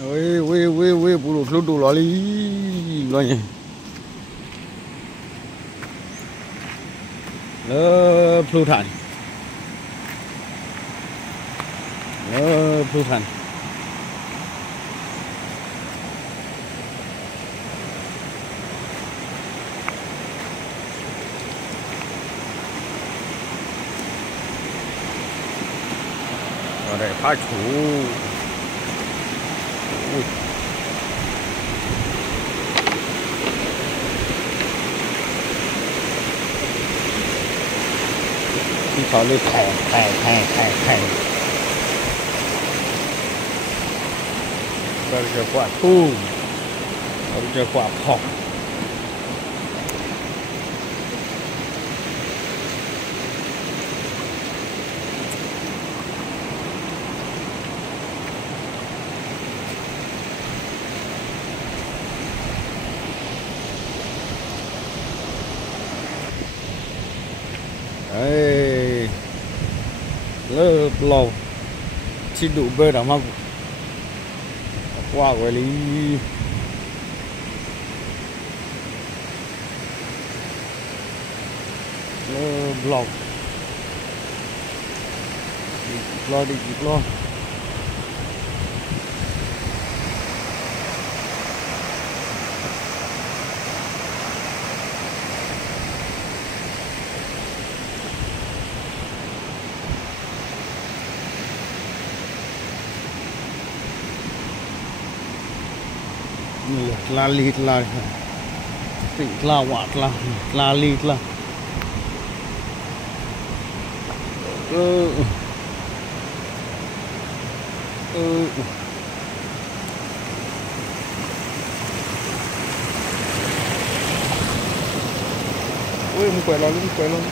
Ui, bulu flu đủ lo đi lo nhỉ. Flu thản. Flu thản. Rồi đây phá chủ. Ui. Có lên thẻ bây giờ quả thu bây giờ quả phỏng đấy lớp lầu chỉ đủ bơi đó mà qua cái lý lớp lầu lo đi lo la lít la tỉnh la quạt la lít la ui mình quay lo luôn